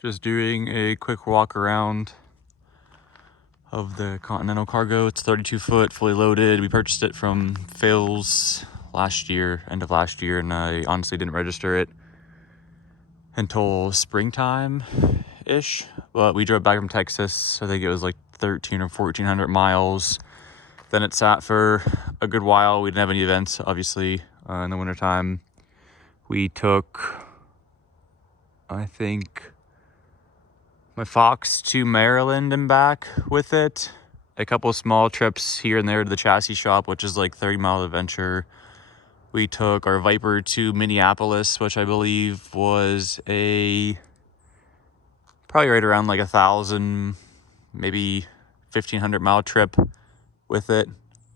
Just doing a quick walk around of the Continental Cargo. It's 32 foot, fully loaded. We purchased it from Phil's last year, end of last year, and I honestly didn't register it until springtime-ish. But we drove back from Texas. I think it was like 13 or 1400 miles. Then it sat for a good while. We didn't have any events, obviously, in the wintertime. We took, I think, my Fox to Maryland and back with it. A couple of small trips here and there to the chassis shop, which is like 30-mile adventure. We took our Viper to Minneapolis, which I believe was probably right around like 1,000, maybe 1,500 mile trip with it.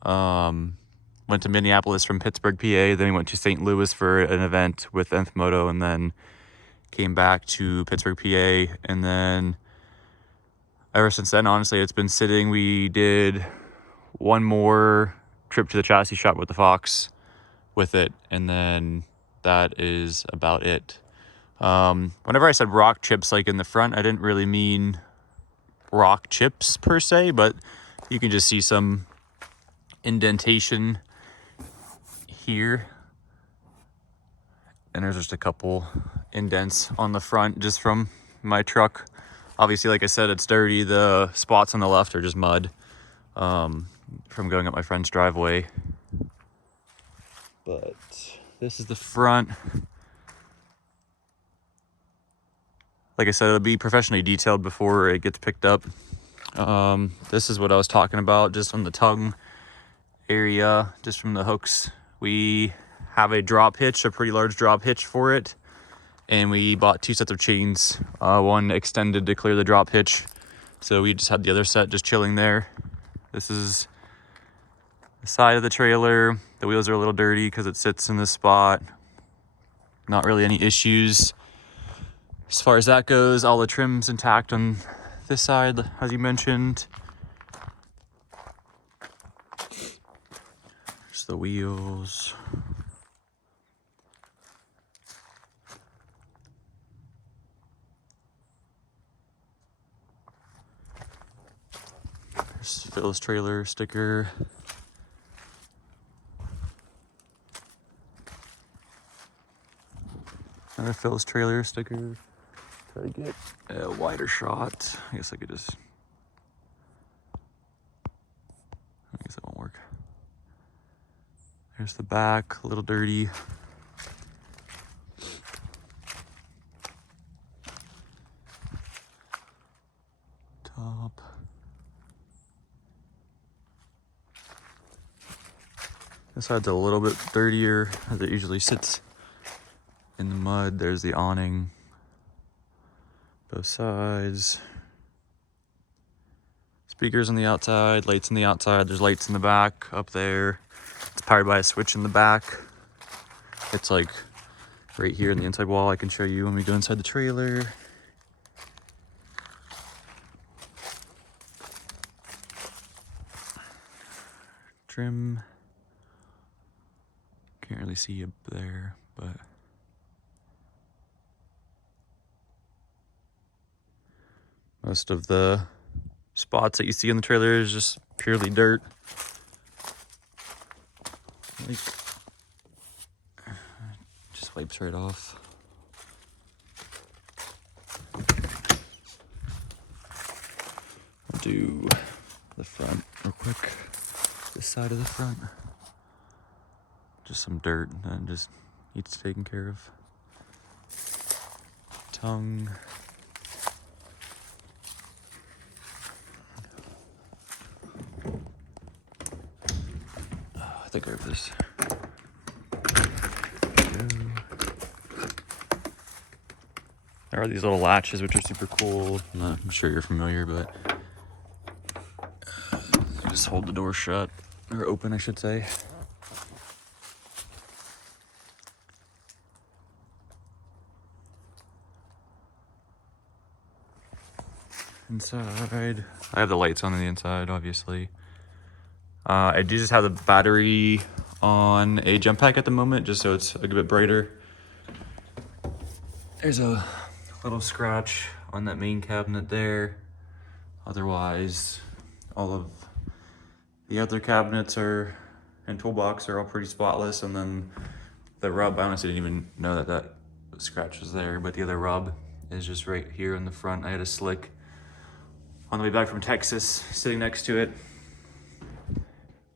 Went to Minneapolis from Pittsburgh, PA. Then we went to St. Louis for an event with Nth Moto, and then came back to Pittsburgh, PA. And then ever since then, honestly, it's been sitting. We did one more trip to the chassis shop with the Fox with it, and then that is about it. Whenever I said rock chips like in the front, I didn't really mean rock chips per se, but you can just see some indentation here, and there's just a couple indents on the front just from my truck. Obviously, like I said, it's dirty. The spots on the left are just mud from going up my friend's driveway. But this is the front. Like I said, it'll be professionally detailed before it gets picked up. This is what I was talking about, just on the tongue area, just from the hooks. We have a drop hitch, a pretty large drop hitch for it. And we bought 2 sets of chains, one extended to clear the drop hitch. So we just had the other set just chilling there. This is the side of the trailer. The wheels are a little dirty because it sits in this spot. Not really any issues as far as that goes. All the trim's intact on this side, as you mentioned. Just the wheels. There's Phil's trailer sticker. Another Phil's trailer sticker. Try to get a wider shot. I guess that won't work. There's the back, a little dirty. Top. This side's a little bit dirtier, as it usually sits in the mud. There's the awning, both sides. Speakers on the outside, lights on the outside. There's lights in the back up there. It's powered by a switch in the back. It's like right here in the inside wall. I can show you when we go inside the trailer. Trim. Can't really see up there, but most of the spots that you see in the trailer is just purely dirt. Like, just wipes right off. I'll do the front real quick. This side of the front. Just some dirt that just needs taken care of. Tongue. I think I have this. There are these little latches which are super cool. I'm sure you're familiar, but just hold the door shut, or open, I should say. Inside, I have the lights on the inside, obviously. I do just have the battery on a jump pack at the moment, just so it's a bit brighter. There's a little scratch on that main cabinet there. Otherwise, all of the other cabinets are and toolbox are all pretty spotless, and then the rub, I honestly didn't even know that that scratch was there, but the other rub is just right here in the front. I had a slick on the way back from Texas sitting next to it,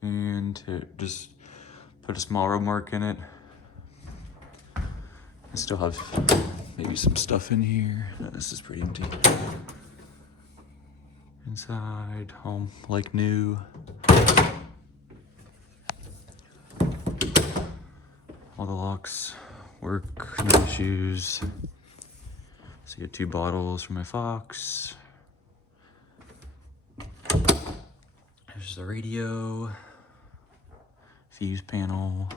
and it just put a small rub mark in it. I still have maybe some stuff in here. No, this is pretty empty. Inside, home like new. All the locks work, no issues. So I get 2 bottles for my Fox. There's the radio, fuse panel.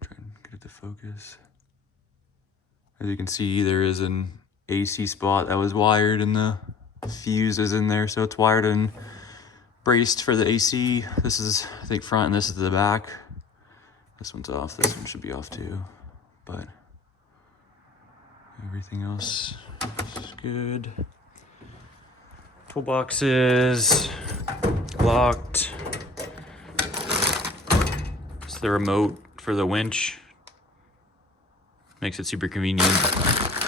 Try and get it to focus. As you can see, there is an AC spot that was wired and the fuse is in there, so it's wired and braced for the AC. This is, I think, front, and this is the back. This one's off. This one should be off too, but everything else is good. Toolboxes locked. It's the remote for the winch. Makes it super convenient.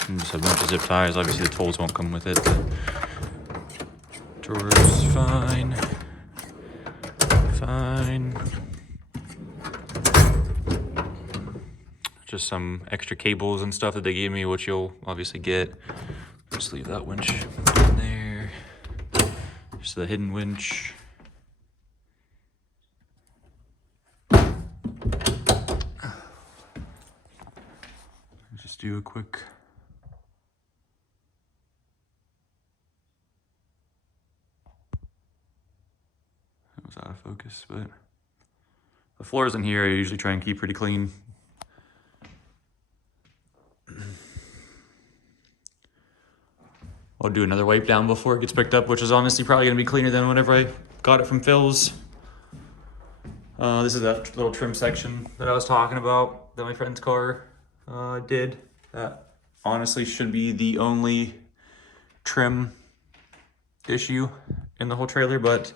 And just a bunch of zip ties. Obviously the tools won't come with it, but drawers fine. Fine. Just some extra cables and stuff that they gave me, which you'll obviously get. Just leave that winch in there. Just the hidden winch. Just do a quick that was out of focus, but the floors in here I usually try and keep pretty clean. I'll do another wipe down before it gets picked up, which is honestly probably gonna be cleaner than whenever I got it from Phil's. This is that little trim section that I was talking about that my friend's car did. That honestly should be the only trim issue in the whole trailer, but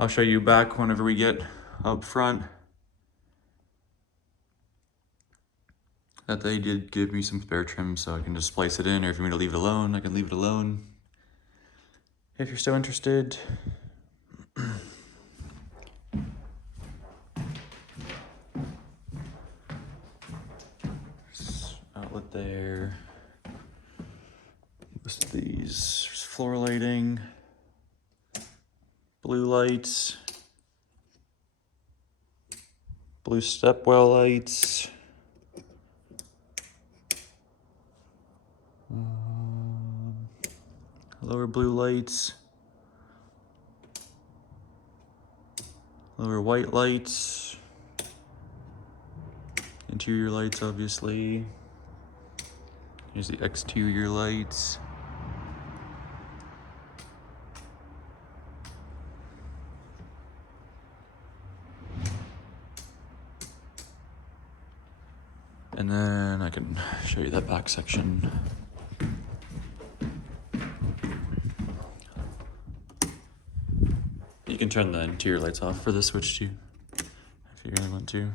I'll show you back whenever we get up front. That they did give me some spare trim, so I can just place it in, or if you want me to leave it alone, I can leave it alone. If you're still interested. Outlet there. List these. There's floor lighting, blue lights, blue stepwell lights. Lower blue lights, lower white lights, interior lights obviously. Here's the exterior lights. And then I can show you that back section. You can turn the interior lights off for the switch too, if you really want to.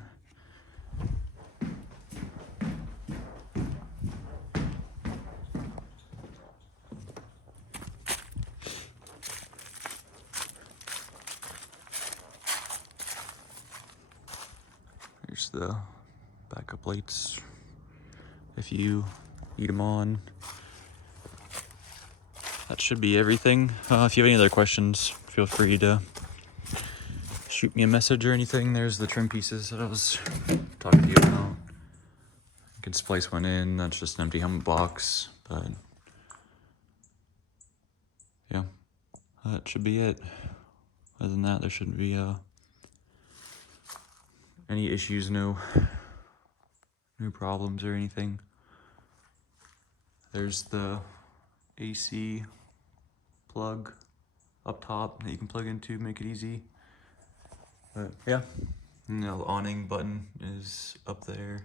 Here's the backup lights if you need them on. That should be everything. If you have any other questions, feel free to shoot me a message or anything. There's the trim pieces that I was talking to you about. You can splice one in. That's just an empty helmet box, but yeah, that should be it. Other than that, there shouldn't be any issues, no problems or anything. There's the AC plug up top that you can plug into, make it easy. But yeah, and the awning button is up there.